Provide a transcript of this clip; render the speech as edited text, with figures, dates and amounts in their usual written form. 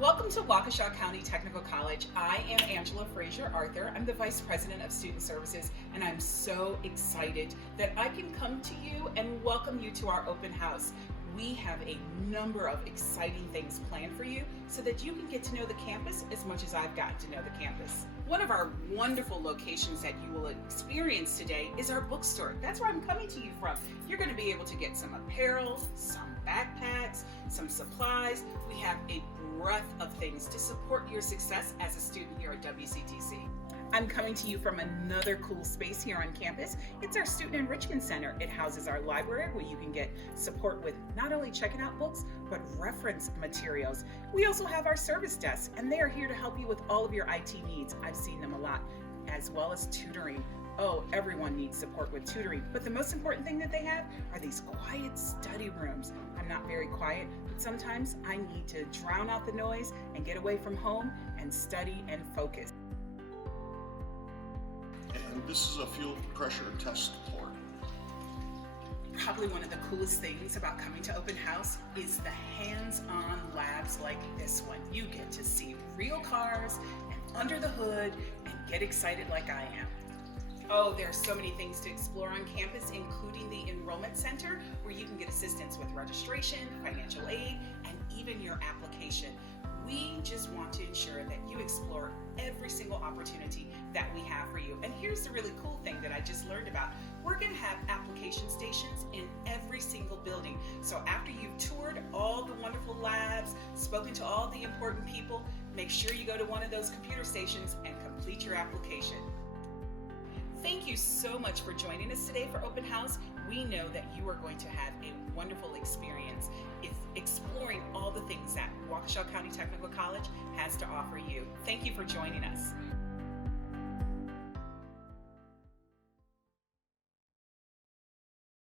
Welcome to Waukesha County Technical College. I am Angela Frazier Arthur. I'm the Vice President of Student Services, and I'm so excited that I can come to you and welcome you to our open house. We have a number of exciting things planned for you so that you can get to know the campus as much as I've gotten to know the campus. One of our wonderful locations that you will experience today is our bookstore. That's where I'm coming to you from. You're going to be able to get some apparel, some backpacks, some supplies. We have a breadth of things to support your success as a student here at WCTC. I'm coming to you from another cool space here on campus. It's our Student Enrichment Center. It houses our library where you can get support with not only checking out books, but reference materials. We also have our service desk, and they are here to help you with all of your IT needs. I've seen them a lot, as well as tutoring. Oh, everyone needs support with tutoring, but the most important thing that they have are these quiet study rooms. I'm not very quiet, but sometimes I need to drown out the noise and get away from home and study and focus. And this is a field pressure test board. Probably one of the coolest things about coming to open house is the hands-on labs like this one. You get to see real cars and under the hood and get excited like I am. Oh, there are so many things to explore on campus, including the Enrollment Center, where you can get assistance with registration, financial aid, and even your application. We just want to ensure that you explore every single opportunity that we have for you. And here's the really cool thing that I just learned about. We're going to have application stations in every single building. So after you've toured all the wonderful labs, spoken to all the important people, make sure you go to one of those computer stations and complete your application. Thank you so much for joining us today for Open House. We know that you are going to have a wonderful experience exploring all the things that Waukesha County Technical College has to offer you. Thank you for joining us.